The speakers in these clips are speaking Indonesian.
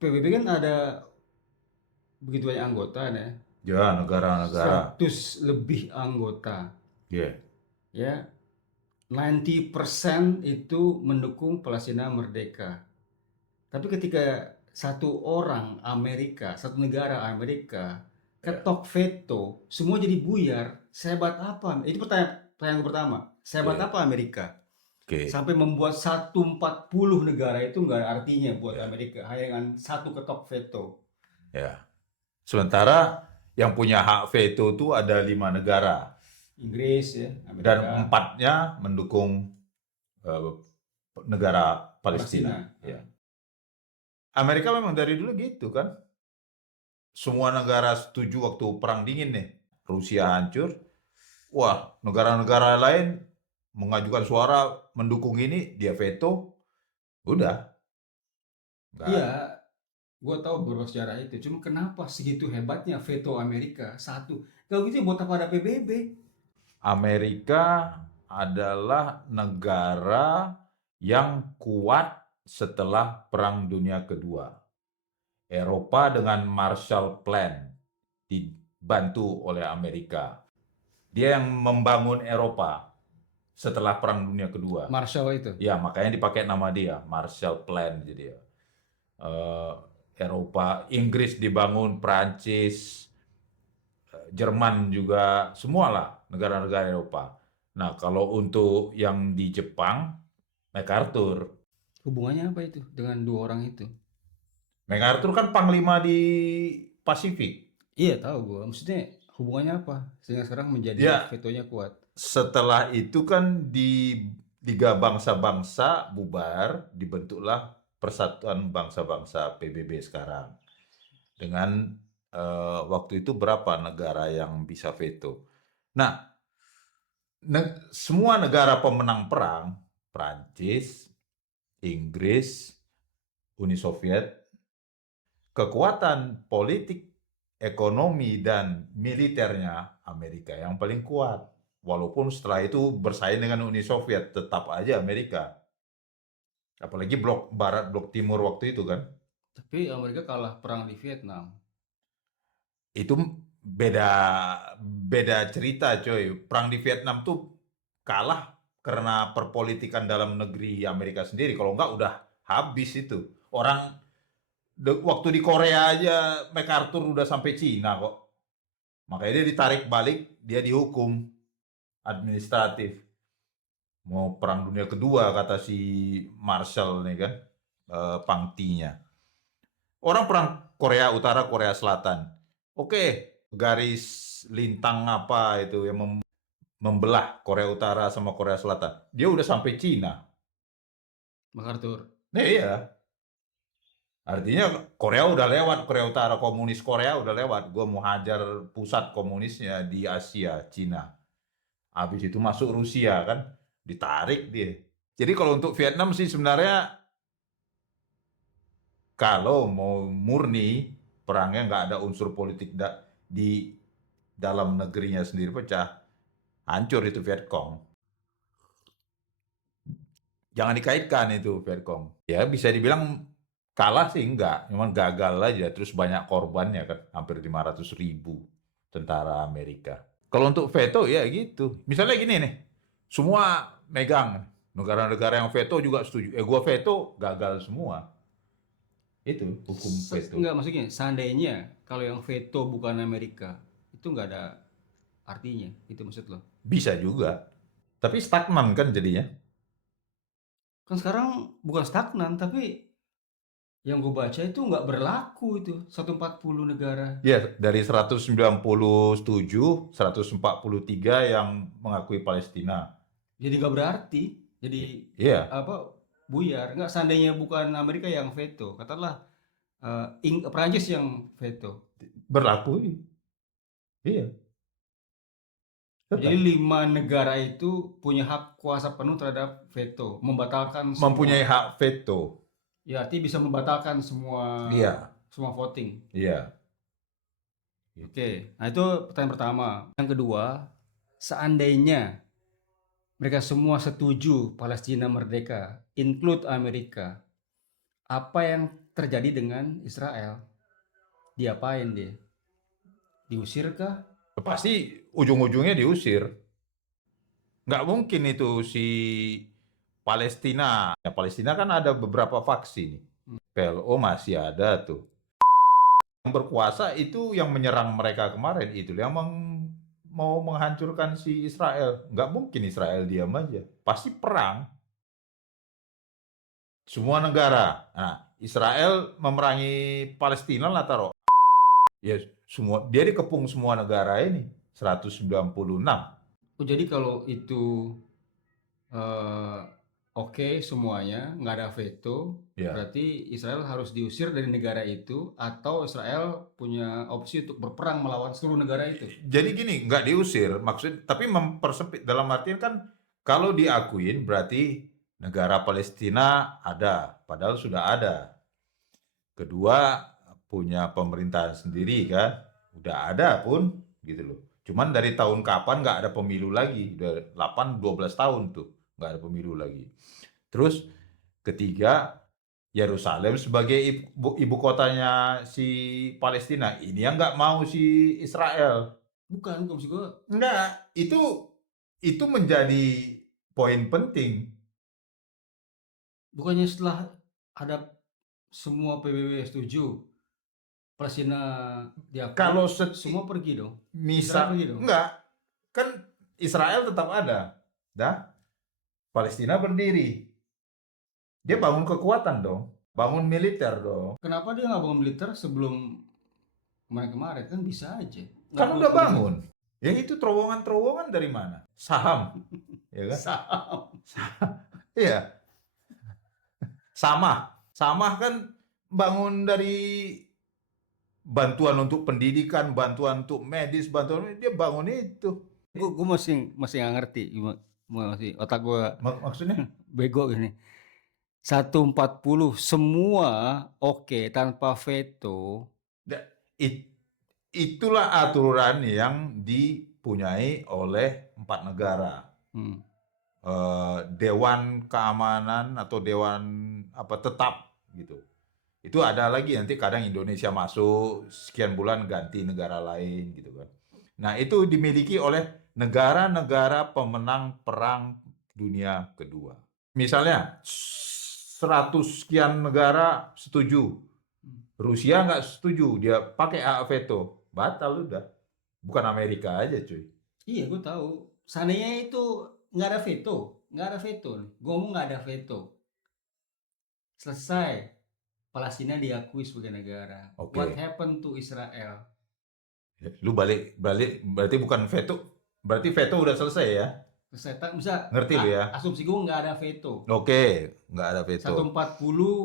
PBB kan ada begitu banyak anggota ya, Ya, negara-negara. 100 lebih anggota. Ya. Ya, 90% itu mendukung Palestina merdeka. Tapi ketika satu orang Amerika, satu negara Amerika Ya. ketok veto, semua jadi buyar. Sehebat apa? Itu pertanyaan pertama. Sehebat Oke. apa Amerika? Oke. Sampai membuat 140 negara itu nggak ada artinya buat Ya. Amerika. Hanya dengan satu ketok veto. Ya. Sementara yang punya hak veto itu ada 5 negara Inggris ya, dan Amerika, empatnya mendukung eh, negara Palestina. Palestina. Ya. Amerika memang dari dulu gitu kan. Semua negara setuju waktu Perang Dingin nih. Rusia hancur. Wah, negara-negara lain mengajukan suara mendukung ini, dia veto. Udah. Iya, Nggak. gue tahu beberapa sejarah itu. Cuma kenapa segitu hebatnya veto Amerika satu? Kalau gitu ya buat apa ada PBB? Amerika adalah negara yang kuat setelah Perang Dunia Kedua. Eropa dengan Marshall Plan dibantu oleh Amerika. Dia yang membangun Eropa setelah Perang Dunia Kedua. Marshall itu. Ya, makanya dipakai nama dia, Marshall Plan. Jadi eh, Eropa, Inggris dibangun, Prancis, Jerman juga, semualah negara-negara Eropa. Nah, kalau untuk yang di Jepang, MacArthur. Hubungannya apa itu dengan dua orang itu? MacArthur kan panglima di Pasifik. Iya tahu gue. Maksudnya hubungannya apa? Sehingga sekarang menjadi Dia vetonya kuat. setelah itu kan di Liga Bangsa-Bangsa bubar, dibentuklah Persatuan Bangsa-Bangsa PBB sekarang. Dengan waktu itu berapa negara yang bisa veto. Nah, semua negara pemenang perang, Prancis, Inggris, Uni Soviet, kekuatan politik, ekonomi, dan militernya Amerika yang paling kuat. Walaupun setelah itu bersaing dengan Uni Soviet, tetap aja Amerika. Apalagi blok barat, blok timur waktu itu kan. Tapi Amerika kalah perang di Vietnam. Itu beda beda cerita coy. Perang di Vietnam tuh kalah karena perpolitikan dalam negeri Amerika sendiri. Kalau enggak udah habis itu. Orang waktu di Korea aja MacArthur udah sampai Cina kok. Makanya dia ditarik balik, dia dihukum administratif. Mau perang dunia kedua kata si Marshall nih kan, pangtinya. Orang perang Korea Utara, Korea Selatan. Oke, garis lintang apa itu yang membelah Korea Utara sama Korea Selatan. Dia udah sampai Cina. MacArthur. Nah, iya. Artinya Korea udah lewat, Korea Utara, komunis Korea udah lewat. Gue mau hajar pusat komunisnya di Asia, Cina. Habis itu masuk Rusia kan, ditarik dia. Jadi kalau untuk Vietnam sih sebenarnya kalau mau murni perangnya nggak ada unsur politik di dalam negerinya sendiri pecah, hancur itu Vietcong. Jangan dikaitkan itu Vietcong. Ya bisa dibilang kalah sih enggak, memang gagal aja. Terus banyak korbannya kan, hampir 500.000 tentara Amerika. Kalau untuk veto ya gitu. Misalnya gini nih, semua megang. Negara-negara yang veto juga setuju. Gua veto, gagal semua. Itu hukum veto. Enggak maksudnya seandainya kalau yang veto bukan Amerika itu nggak ada artinya. Itu maksud lo? Bisa juga. Tapi stagnan kan jadinya. Kan sekarang bukan stagnan tapi yang gue baca itu nggak berlaku itu 140 negara. Ya, dari 197, 143 yang mengakui Palestina. Jadi nggak berarti. Jadi Iya, apa buyar. Nggak seandainya bukan Amerika yang veto. Katakanlah Perancis yang veto. berlaku. Iya, Jadi tetap. 5 negara itu punya hak kuasa penuh terhadap veto, membatalkan semua. Mempunyai hak veto. Ya, artinya bisa membatalkan semua Iya, semua voting. iya. Oke, Gitu. nah itu pertanyaan pertama. Yang kedua, seandainya mereka semua setuju Palestina merdeka, include Amerika, apa yang terjadi dengan Israel? Diapain dia? Diusir kah? Pasti ujung-ujungnya diusir. Nggak mungkin itu si Palestina. Ya, Palestina kan ada beberapa faksi nih. PLO masih ada tuh. Yang berkuasa itu yang menyerang mereka kemarin itu yang mau menghancurkan si Israel. Nggak mungkin Israel diam aja. Pasti perang. Semua negara. Nah, Israel memerangi Palestina lah taruh. Ya semua dia dikepung semua negara ini 196. Oh, jadi kalau itu eh, oke semuanya, nggak ada veto, Ya. berarti Israel harus diusir dari negara itu atau Israel punya opsi untuk berperang melawan seluruh negara itu. Jadi gini, nggak diusir, maksud, tapi mempersempit dalam artian kan kalau diakuin berarti negara Palestina ada, padahal sudah ada. Kedua, punya pemerintahan sendiri kan, udah ada pun gitu loh. Cuman dari tahun kapan nggak ada pemilu lagi, udah 8-12 tahun tuh nggak ada pemilu lagi. Terus ketiga, Yerusalem sebagai ibu kotanya si Palestina, ini yang nggak mau si Israel. Bukan, kalau maksud gue, Enggak, itu menjadi poin penting. bukannya setelah ada semua PBB setuju, Palestina Kalau diakui, semua pergi dong. Israel misal pergi dong. enggak, kan Israel tetap ada. Dah, Palestina berdiri. Dia bangun kekuatan dong, bangun militer dong. Kenapa dia nggak bangun militer sebelum kemarin-kemarin? Kan bisa aja. Nggak Kan perlu udah tunggu bangun. Yang itu terowongan-terowongan dari mana? Saham, ya kan? saham. Iya, Samah kan bangun dari bantuan untuk pendidikan, bantuan untuk medis, bantuan dia bangun itu. Gue masih nggak ngerti, masih otak gue Maksudnya? bego ini. 140 semua oke tanpa veto. Da- it- Itulah aturan yang dipunyai oleh 4 negara. Hmm. Dewan Keamanan atau Dewan apa tetap gitu. Itu ada lagi nanti kadang Indonesia masuk sekian bulan ganti negara lain gitu kan. Nah, itu dimiliki oleh negara-negara pemenang Perang Dunia Kedua. Misalnya 100 sekian negara setuju. Rusia nggak setuju, dia pakai hak veto. Batal udah. Bukan Amerika aja cuy. Iya, gue tahu. Seandainya itu nggak ada veto, nggak ada veto. Gue ngomong nggak ada veto. Selesai. Palestina diakui sebagai negara. What Oke. happened to Israel? Lu balik balik berarti bukan veto. Berarti veto udah selesai ya. Selesai. Bisa Ngerti lu ya? asumsi gue nggak ada veto. Oke, nggak ada veto. 140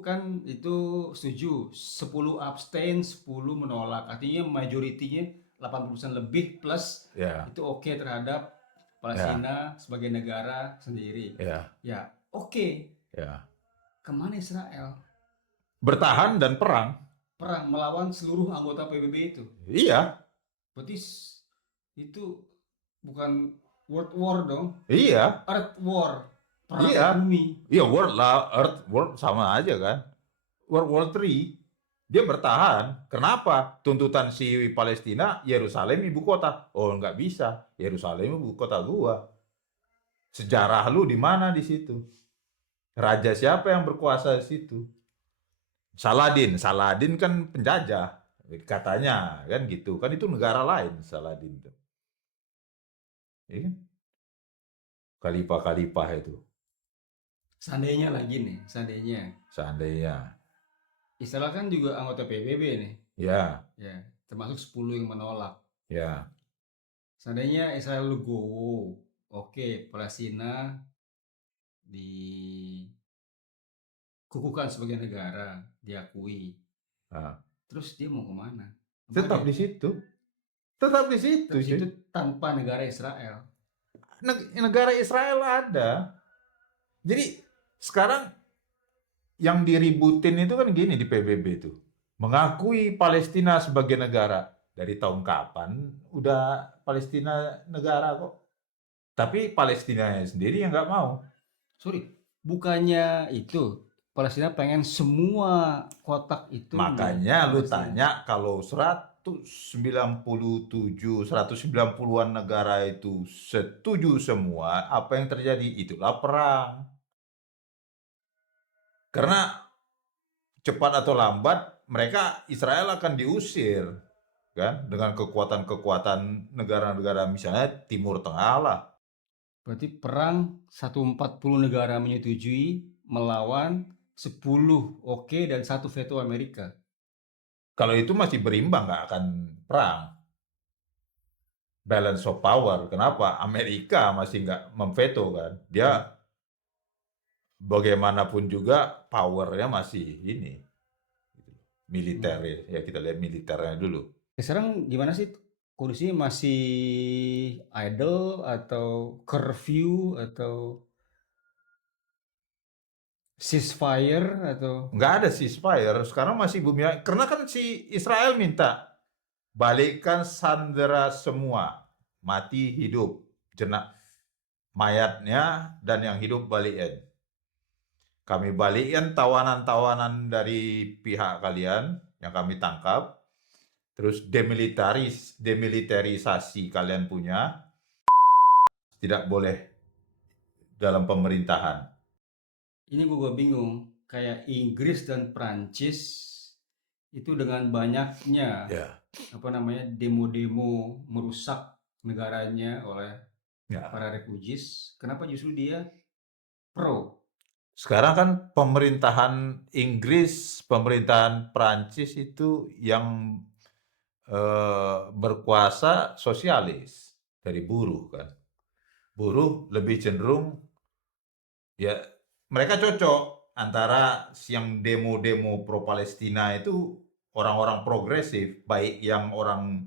kan itu setuju, 10 abstain, 10 menolak. Artinya majoritinya 80% lebih plus Ya, itu oke terhadap ya, Palestina sebagai negara sendiri. ya, Ya, oke. ya. Kemana Israel? Bertahan dan perang. Perang melawan seluruh anggota PBB itu. Iya, Berarti itu bukan world war dong, iya, earth war, perang iya. bumi. Iya, World lah, Earth, World sama aja kan. World War III, dia bertahan. Kenapa? Tuntutan si Palestina, Yerusalem ibu kota. Oh, nggak bisa. Yerusalem ibu kota gua. Sejarah lu di mana di situ? Raja siapa yang berkuasa di situ? Saladin. Saladin kan penjajah. Katanya kan gitu. Kan itu negara lain Saladin tuh. Iya kan? Khalifah-khalifah itu. Seandainya lagi nih, seandainya Seandainya. Israel kan juga anggota PBB nih, Ya, ya, termasuk 10 yang menolak. ya, Seandainya Israel legowo, oke, Palestina dikukuhkan sebagai negara, diakui. nah. Terus dia mau kemana? Apa Tetap dia di situ. Tetap di situ, terus cuy. itu tanpa negara Israel? Negara Israel ada. Jadi sekarang yang diributin itu kan gini di PBB itu. Mengakui Palestina sebagai negara. Dari tahun kapan udah Palestina negara kok. Tapi Palestina sendiri yang nggak mau. Sorry, bukannya itu. Palestina pengen semua kotak itu menjadi Makanya lu Palestina. tanya kalau 190-an negara itu setuju semua, apa yang terjadi? Itulah perang. Karena cepat atau lambat mereka Israel akan diusir kan dengan kekuatan-kekuatan negara-negara misalnya Timur Tengah lah. Berarti perang 140 negara menyetujui melawan 10 oke dan 1 veto Amerika. Kalau itu masih berimbang nggak akan perang. Balance of power. Kenapa? Amerika masih nggak memveto kan. Dia bagaimanapun juga powernya masih ini. Militer ya kita lihat militernya dulu. Sekarang gimana sih kondisinya, masih idle atau curfew atau ceasefire atau Nggak ada ceasefire, sekarang masih bumi, karena kan si Israel minta balikkan sandera semua, mati hidup, jenak mayatnya dan yang hidup balikin. Kami balikin tawanan-tawanan dari pihak kalian yang kami tangkap, terus demilitarisasi kalian punya, tidak boleh dalam pemerintahan. ini gue bingung, kayak Inggris dan Prancis itu dengan banyaknya Ya. demo-demo merusak negaranya oleh Ya. para refugees, kenapa justru dia pro? Sekarang kan pemerintahan Inggris, pemerintahan Prancis itu yang berkuasa sosialis dari buruh kan. Buruh lebih cenderung ya mereka cocok antara yang demo-demo pro Palestina itu orang-orang progresif, baik yang orang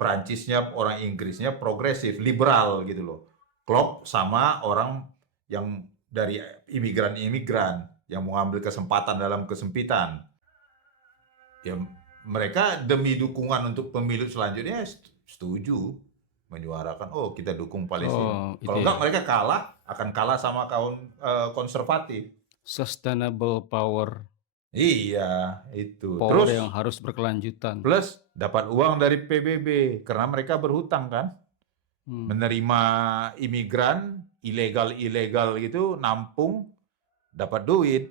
Prancisnya, orang Inggrisnya progresif, liberal gitu loh. Klop sama orang yang dari imigran-imigran yang mau ambil kesempatan dalam kesempitan. Ya mereka demi dukungan untuk pemilu selanjutnya setuju menyuarakan oh kita dukung Palestina. Oh, itu Kalau enggak ya. mereka akan kalah sama kaum konservatif. Sustainable power, Iya, itu. power Terus yang harus berkelanjutan. plus dapat uang dari PBB karena mereka berhutang kan. Hmm. Menerima imigran ilegal-ilegal gitu nampung dapat duit.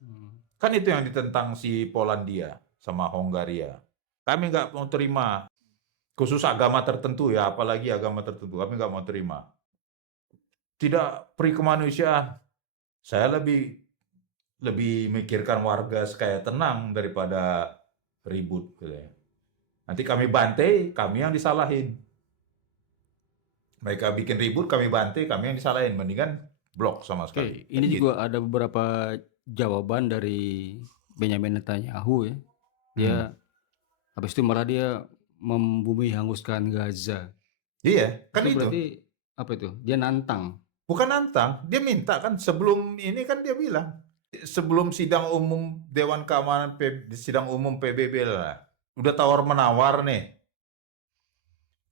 Hmm. Kan itu yang ditentang si Polandia sama Hongaria. Kami nggak mau terima. Khusus agama tertentu ya, apalagi agama tertentu. Kami nggak mau terima. Tidak peri kemanusiaan. Saya lebih mikirkan warga supaya tenang daripada ribut. Gitu ya. Nanti kami bantai, kami yang disalahin. Mereka bikin ribut, kami bantai, kami yang disalahin. Mendingan blok sama sekali. Oke, ini Kan gitu. juga ada beberapa jawaban dari Benjamin Netanyahu ya. Dia Hmm. habis itu malah dia membumi hanguskan Gaza. Iya, kan Itu itu. berarti apa itu? Dia nantang. Bukan nantang, dia minta kan sebelum ini kan dia bilang sebelum sidang umum Dewan Keamanan sidang umum PBB lah. Udah tawar menawar nih.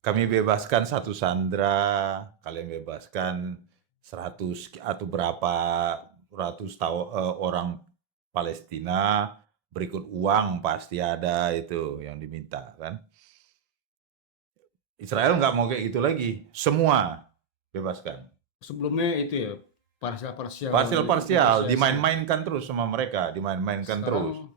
Kami bebaskan satu sandera, kalian bebaskan 100 atau berapa ratus orang Palestina, berikut uang pasti ada itu yang diminta kan. Israel nggak mau kayak gitu lagi, semua bebaskan. Sebelumnya itu ya, parsial-parsial Parsial-parsial, negosiasi. dimain-mainkan terus sama mereka, dimain-mainkan terus. Sekarang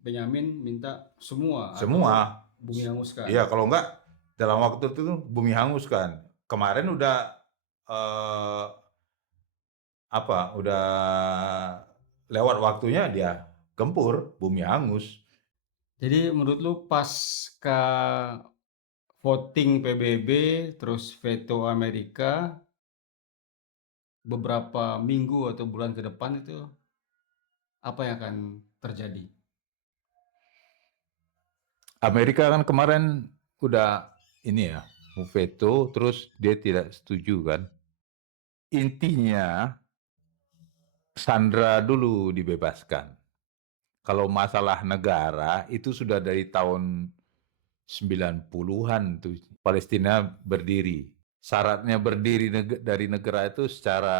Benyamin minta semua atau Semua. bumi hanguskan. Iya, kalau enggak dalam waktu itu bumi hangus kan. Kemarin udah eh, udah lewat waktunya dia gempur, bumi hangus. Jadi menurut lu pasca voting PBB terus veto Amerika beberapa minggu atau bulan ke depan itu apa yang akan terjadi? Amerika kan kemarin udah ini ya, mau veto terus dia tidak setuju kan. Intinya Sandra dulu dibebaskan. Kalau masalah negara itu sudah dari tahun 90-an tuh Palestina berdiri. Syaratnya berdiri dari negara itu secara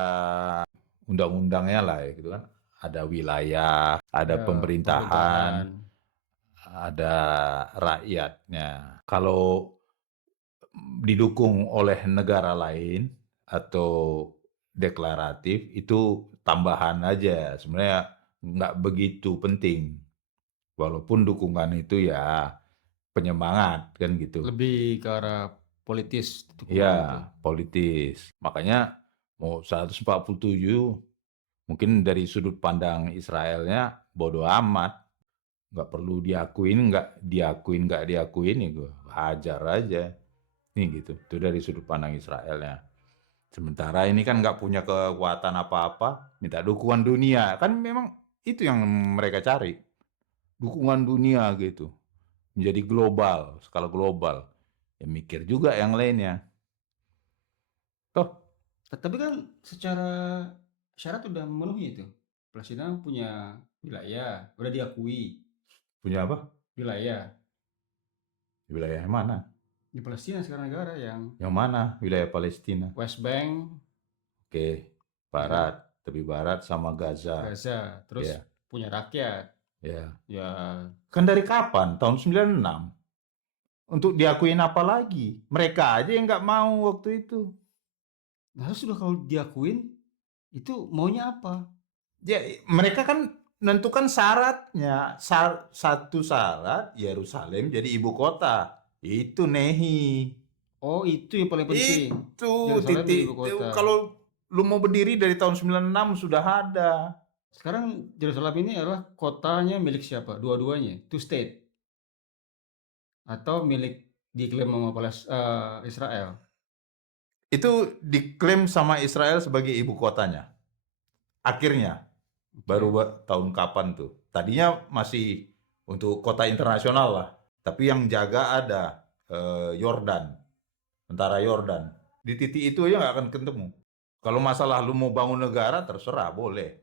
undang-undangnya lah ya gitu kan. ada wilayah, ada Ya, pemerintahan, ada rakyatnya. Kalau didukung oleh negara lain atau deklaratif itu tambahan aja, sebenarnya nggak begitu penting. Walaupun dukungan itu ya penyemangat kan gitu. lebih ke arah politis dukungan itu. Ya, politis. Makanya mau 147 mungkin dari sudut pandang Israelnya bodoh amat. Nggak perlu diakuin, nggak diakuin ya gue hajar aja. Nih gitu. Itu dari sudut pandang Israelnya. Sementara ini kan nggak punya kekuatan apa-apa, minta dukungan dunia. Kan memang itu yang mereka cari. Dukungan dunia gitu. Menjadi global, skala global. Ya mikir juga yang lainnya. Toh, Tapi kan secara syarat udah memenuhi itu. Palestina punya wilayah, udah diakui punya apa? wilayah Di wilayah yang mana? di Palestina sekarang negara yang Yang mana wilayah Palestina? West Bank, Oke, ya kan, barat, tepi barat sama Gaza. Gaza, terus Ya, punya rakyat. ya. Ya, Kan dari kapan? Tahun 96. Untuk diakuin apa lagi? Mereka aja yang nggak mau waktu itu. nah sudah kalau diakuin itu maunya apa? Ya, mereka kan menentukan syaratnya. Satu syarat Yerusalem jadi ibu kota. Itu Nehi. Oh, itu yang paling penting. Itu Yerusalem jadi ibu titik. kota. Kalau lu mau berdiri dari tahun 96 sudah ada. Sekarang Yerusalem ini adalah kotanya milik siapa? Dua-duanya, two state atau milik diklaim sama Israel. Itu diklaim sama Israel sebagai ibu kotanya. Akhirnya, baru tahun kapan tuh? Tadinya masih untuk kota internasional lah. Tapi yang jaga ada Yordan, tentara Yordan. Di titik itu aja nggak akan ketemu. Kalau masalah lu mau bangun negara, terserah, boleh.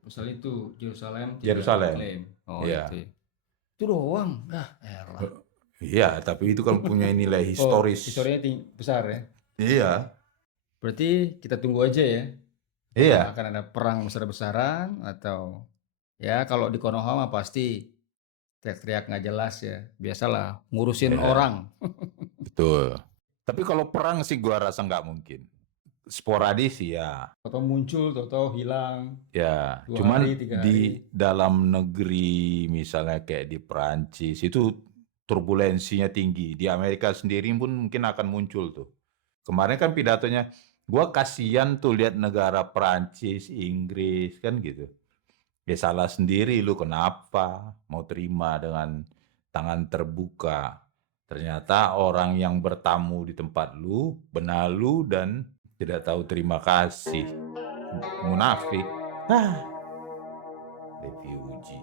Misal itu Yerusalem tidak Yerusalem. diklaim. Oh, Iya. itu. Itu doang. Elah. Iya, tapi itu kan punya nilai Oh, historis. historinya besar ya. Iya, Berarti kita tunggu aja ya. iya. Akan ada perang besar-besaran atau ya kalau di Konoha mah pasti teriak-teriak nggak jelas ya. Biasalah ngurusin Iya. orang. Betul. Tapi kalau perang sih gua rasa nggak mungkin. Sporadis ya. Atau muncul, atau hilang. Ya, 2 cuman hari, 3 di hari. dalam negeri misalnya kayak di Perancis itu turbulensinya tinggi. Di Amerika sendiri pun mungkin akan muncul tuh. Kemarin kan pidatonya, gua kasihan tuh lihat negara Perancis, Inggris kan gitu. Ya salah sendiri lu kenapa mau terima dengan tangan terbuka. Ternyata orang yang bertamu di tempat lu, benalu dan tidak tahu terima kasih. Munafik. Refugee.